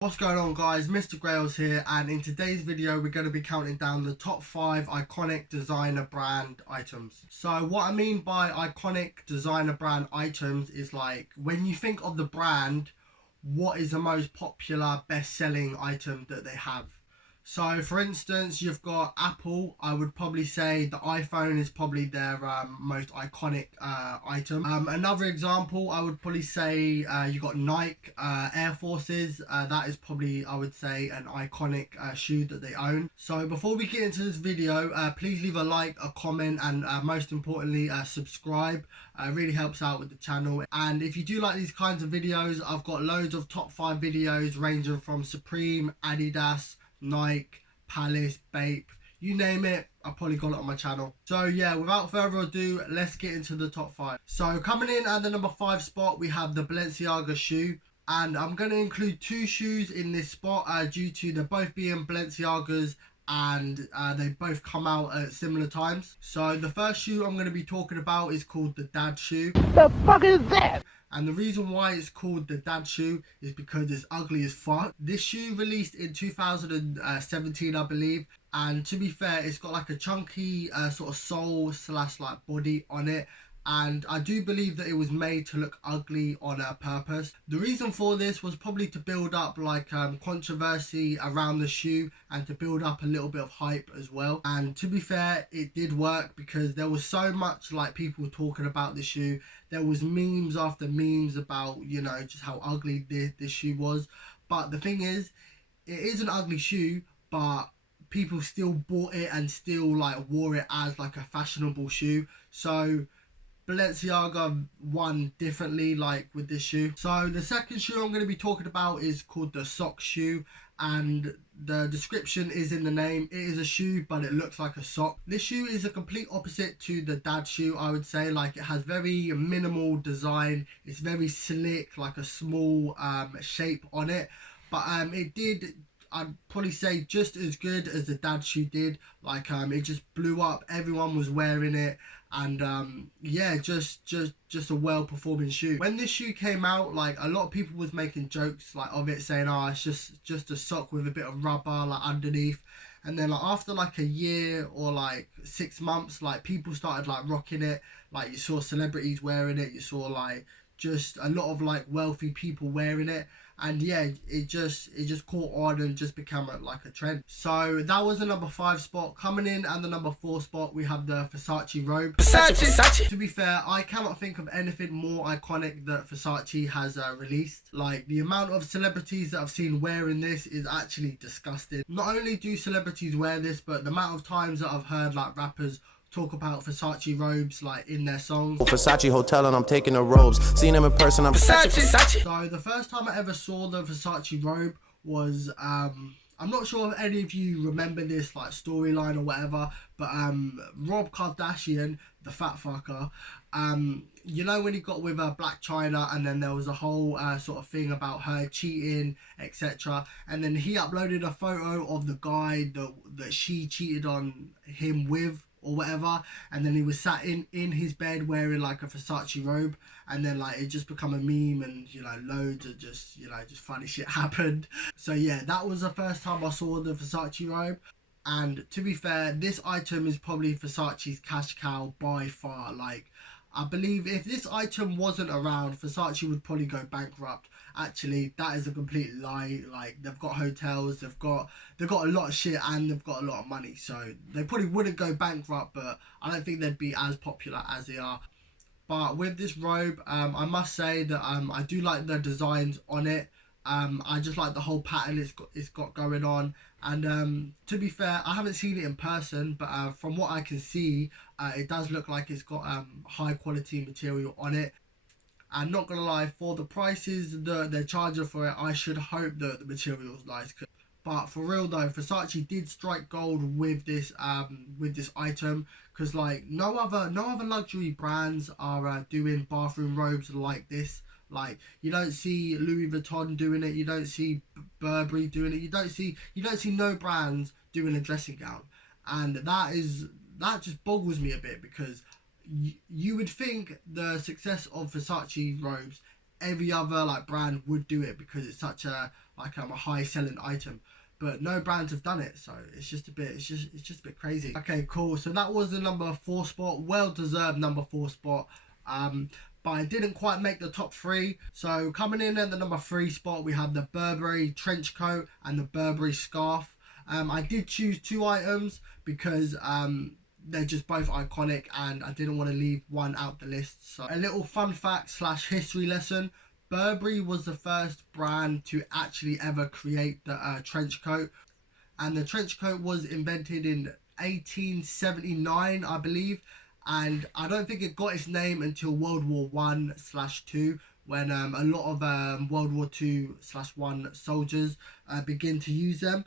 What's going on, guys? Mr. Grails here, and in today's video we're going to be counting down the top 5 iconic designer brand items. So what I mean by iconic designer brand items is like when you think of the brand, what is the most popular best-selling item that they have. So for instance, you've got Apple. I would probably say the iPhone is probably their most iconic item. Another example, I would probably say you got Nike Air Forces. That is probably, I would say, an iconic shoe that they own. So before we get into this video, please leave a like, a comment, and most importantly, subscribe. It really helps out with the channel. And if you do like these kinds of videos, I've got loads of top 5 videos ranging from Supreme, Adidas, Nike, Palace, Bape, you name it, I've probably got it on my channel. So yeah, without further ado, let's get into the top 5. So coming in at the number 5 spot, we have the Balenciaga shoe. And I'm going to include 2 shoes in this spot due to them both being Balenciagas, and they both come out at similar times. So the first shoe I'm going to be talking about is called the dad shoe. The fuck is that? And the reason why it's called the dad shoe is because it's ugly as fuck. This shoe released in 2017, I believe. And to be fair, it's got like a chunky sort of sole slash like body on it. And I do believe that it was made to look ugly on purpose. The reason for this was probably to build up like controversy around the shoe and to build up a little bit of hype as well. And to be fair, it did work because there was so much like people talking about the shoe. There was memes after memes about, you know, just how ugly this shoe was. But the thing is, it is an ugly shoe, but people still bought it and still like wore it as like a fashionable shoe. So Balenciaga won differently like with this shoe. So the second shoe I'm going to be talking about is called the sock shoe, and the description is in the name. It is a shoe but it looks like a sock. This shoe is a complete opposite to the dad shoe, I would say. Like, it has very minimal design, it's very slick, like a small shape on it, but it did, I'd probably say, just as good as the dad shoe did. Like it just blew up, everyone was wearing it, and yeah, just a well-performing shoe. When this shoe came out, like, a lot of people was making jokes like of it, saying, oh, it's just a sock with a bit of rubber like underneath. And then like after like a year or like 6 months, like people started like rocking it. Like, you saw celebrities wearing it, you saw like just a lot of like wealthy people wearing it, and yeah, it just caught on and just became like a trend. So that was the number 5 spot. Coming in at the number 4 spot, we have the Versace Robe. Versace. To be fair, I cannot think of anything more iconic that Versace has released. Like, the amount of celebrities that I've seen wearing this is actually disgusting. Not only do celebrities wear this, but the amount of times that I've heard like rappers talk about Versace robes like in their songs. Versace hotel and I'm taking the robes. Seeing them in person, I'm Versace. So the first time I ever saw the Versace robe was I'm not sure if any of you remember this like storyline or whatever, but Rob Kardashian, the fat fucker, you know, when he got with Black China, and then there was a whole sort of thing about her cheating, etc. And then he uploaded a photo of the guy that she cheated on him with, or whatever, and then he was sat in his bed wearing like a Versace robe, and then like it just become a meme, and you know, loads of just, you know, just funny shit happened. So yeah, that was the first time I saw the Versace robe. And to be fair, this item is probably Versace's cash cow by far. Like, I believe if this item wasn't around, Versace would probably go bankrupt. Actually, that is a complete lie. Like, they've got hotels, they've got a lot of shit, and they've got a lot of money, so they probably wouldn't go bankrupt, but I don't think they'd be as popular as they are. But with this robe, I must say that I do like the designs on it. I just like the whole pattern it's got going on. And to be fair, I haven't seen it in person, but from what I can see, it does look like it's got high quality material on it. And not gonna lie, for the prices they're charging for it, I should hope that the material is nice. But for real though, Versace did strike gold with this item, because like no other luxury brands are doing bathroom robes like this. Like, you don't see Louis Vuitton doing it, you don't see Burberry doing it, you don't see no brands doing a dressing gown. And that just boggles me a bit, because you would think the success of Versace robes every other like brand would do it because it's such a like a high selling item. But no brands have done it, so it's just a bit a bit crazy. Okay, cool. So that was the number 4 spot, well deserved number 4 spot. But I didn't quite make the top 3. So coming in at the number 3 spot, we have the Burberry trench coat and the Burberry scarf. I did choose 2 items because they're just both iconic and I didn't want to leave one out the list. So a little fun fact / history lesson. Burberry was the first brand to actually ever create the trench coat, and the trench coat was invented in 1879, I believe, and I don't think it got its name until World War 1/2, when a lot of World War 2/1 soldiers begin to use them.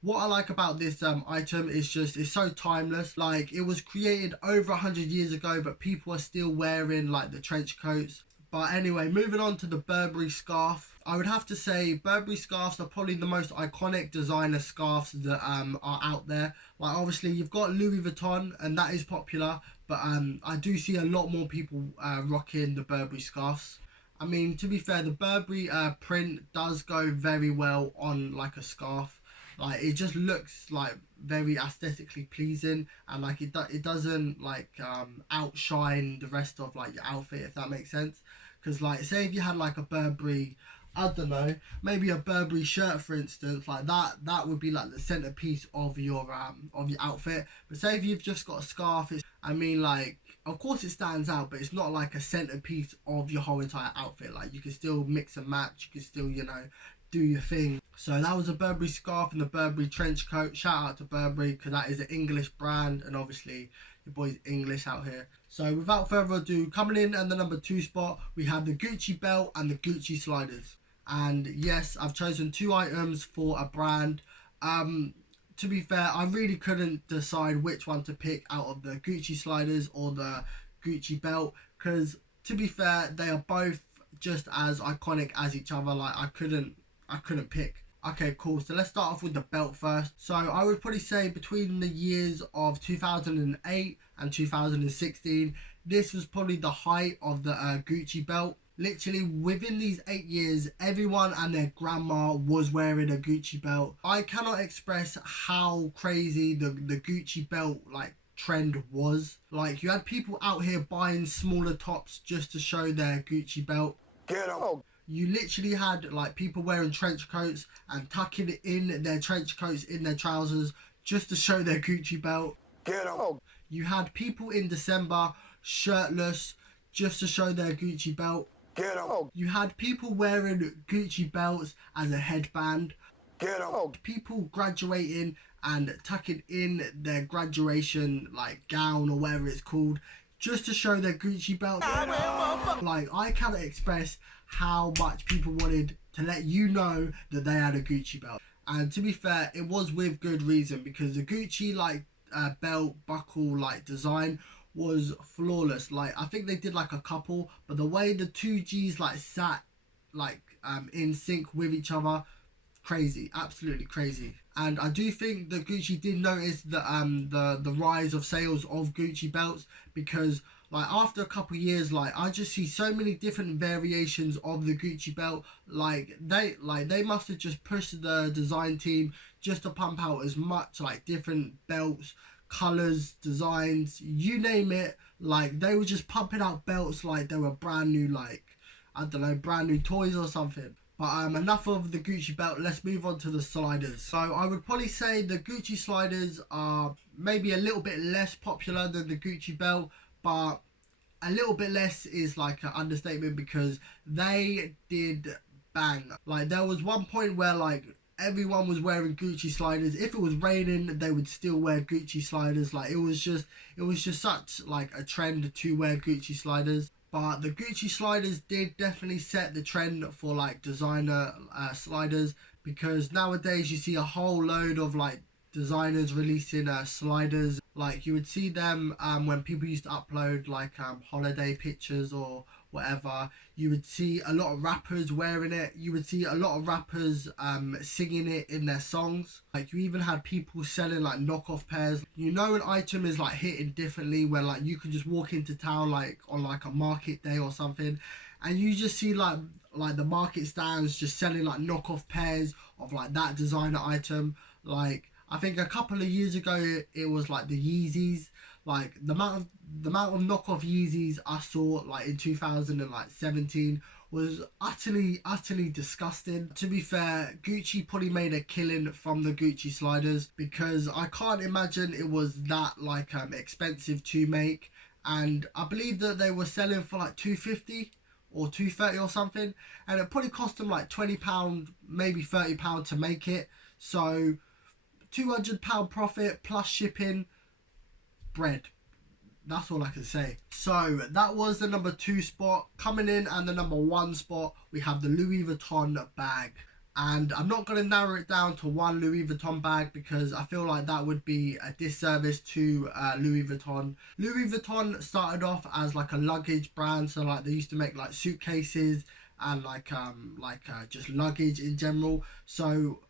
What I like about this item is just it's so timeless. Like, it was created over 100 years ago, but people are still wearing like the trench coats. But anyway, moving on to the Burberry scarf. I would have to say Burberry scarves are probably the most iconic designer scarves that are out there. Like, obviously you've got Louis Vuitton and that is popular, but I do see a lot more people rocking the Burberry scarves. I mean, to be fair, the Burberry print does go very well on like a scarf. Like, it just looks like very aesthetically pleasing, and like it doesn't like outshine the rest of like your outfit, if that makes sense. Because like, say if you had like a Burberry, I don't know, maybe a Burberry shirt for instance, like that would be like the centerpiece of your outfit. But say if you've just got a scarf, I mean, like, of course it stands out, but it's not like a centerpiece of your whole entire outfit. Like, you can still mix and match, you can still, you know, do your thing. So that was a Burberry scarf and the Burberry trench coat. Shout out to Burberry, because that is an English brand, and obviously your boy's English out here. So without further ado, coming in at the number 2 spot, we have the Gucci belt and the Gucci sliders. And yes, I've chosen 2 items for a brand. To be fair, I really couldn't decide which one to pick out of the Gucci sliders or the Gucci belt, because to be fair, they are both just as iconic as each other. Like, I couldn't pick. Okay, cool. So let's start off with the belt first. So I would probably say between the years of 2008 and 2016, this was probably the height of the Gucci belt. Literally within these 8 years, everyone and their grandma was wearing a Gucci belt. I cannot express how crazy the Gucci belt like trend was. Like, you had people out here buying smaller tops just to show their Gucci belt. Get on. You literally had like people wearing trench coats and tucking in their trench coats in their trousers just to show their Gucci belt. Get on. You had people in December shirtless just to show their Gucci belt. Get on. You had people wearing Gucci belts as a headband. Get on. People graduating and tucking in their graduation like gown or whatever it's called just to show their Gucci belt. Like, I cannot express how much people wanted to let you know that they had a Gucci belt. And to be fair, it was with good reason, because the Gucci like belt buckle like design was flawless. Like, I think they did like a couple, but the way the 2 G's like sat like in sync with each other, crazy, absolutely crazy. And I do think that Gucci did notice that the rise of sales of Gucci belts, because like after a couple of years, like I just see so many different variations of the Gucci belt. Like they must have just pushed the design team just to pump out as much like different belts, colors, designs, you name it. Like, they were just pumping out belts like they were brand new, like, I don't know, brand new toys or something. But enough of the Gucci belt, let's move on to the sliders. So I would probably say the Gucci sliders are maybe a little bit less popular than the Gucci belt, but a little bit less is like an understatement, because they did bang. Like, there was one point where like everyone was wearing Gucci sliders. If it was raining, they would still wear Gucci sliders. Like, it was just such like a trend to wear Gucci sliders. But the Gucci sliders did definitely set the trend for like designer sliders, because nowadays you see a whole load of like designers releasing sliders. Like, you would see them when people used to upload like holiday pictures or whatever. You would see a lot of rappers wearing it. You would see a lot of rappers singing it in their songs. Like, you even had people selling like knockoff pairs. You know, an item is like hitting differently when like you can just walk into town like on like a market day or something, and you just see like the market stands just selling like knockoff pairs of like that designer item. Like I think a couple of years ago it was like the Yeezys. Like the amount of knockoff Yeezys I saw like in 2017 was utterly disgusting. To be fair, Gucci probably made a killing from the Gucci sliders, because I can't imagine it was that like expensive to make, and I believe that they were selling for like $250 or $230 or something, and it probably cost them like £20, maybe £30 to make it. So £200 profit plus shipping, bread. That's all I can say. So that was the number 2 spot. Coming in and the number 1 spot, we have the Louis Vuitton bag. And I'm not going to narrow it down to one Louis Vuitton bag, because I feel like that would be a disservice to Louis Vuitton. Louis Vuitton started off as like a luggage brand, so like they used to make like suitcases and like just luggage in general. So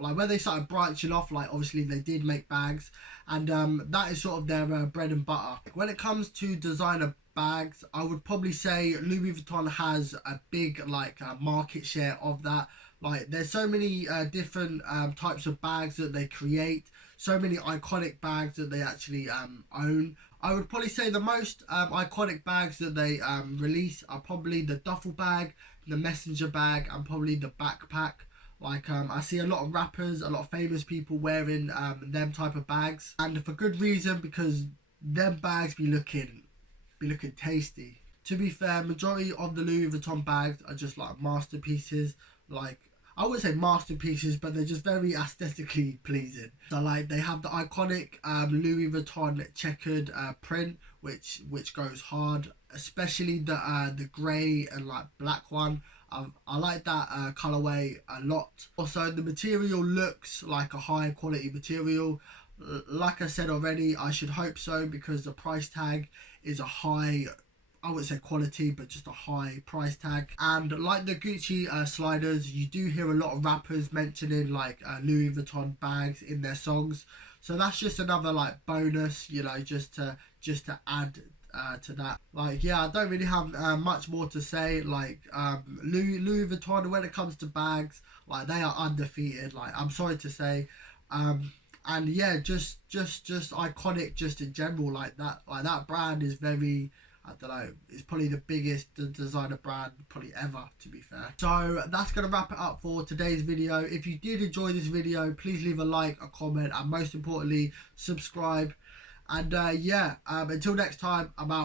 like when they started branching off, like obviously they did make bags, and that is sort of their bread and butter. When it comes to designer bags, I would probably say Louis Vuitton has a big like market share of that. Like there's so many different types of bags that they create, so many iconic bags that they actually own. I would probably say the most iconic bags that they release are probably the duffel bag, the messenger bag, and probably the backpack. Like I see a lot of rappers, a lot of famous people wearing them type of bags, and for good reason, because them bags be looking tasty. To be fair, majority of the Louis Vuitton bags are just like masterpieces. Like I wouldn't say masterpieces, but they're just very aesthetically pleasing. So like they have the iconic Louis Vuitton checkered print, which goes hard, especially the grey and like black one. I like that colorway a lot. Also, the material looks like a high quality material. Like I said already, I should hope so, because the price tag is a high, I wouldn't say quality, but just a high price tag. And like the Gucci sliders, you do hear a lot of rappers mentioning like Louis Vuitton bags in their songs. So that's just another like bonus, you know, just to add to that. Like yeah, I don't really have much more to say. Like Louis Vuitton, when it comes to bags, like they are undefeated. Like I'm sorry to say. And yeah, just iconic just in general. Like that brand is very, I don't know, it's probably the biggest designer brand probably ever, to be fair. So that's going to wrap it up for today's video. If you did enjoy this video, please leave a like, a comment, and most importantly, subscribe. And yeah, until next time, I'm out.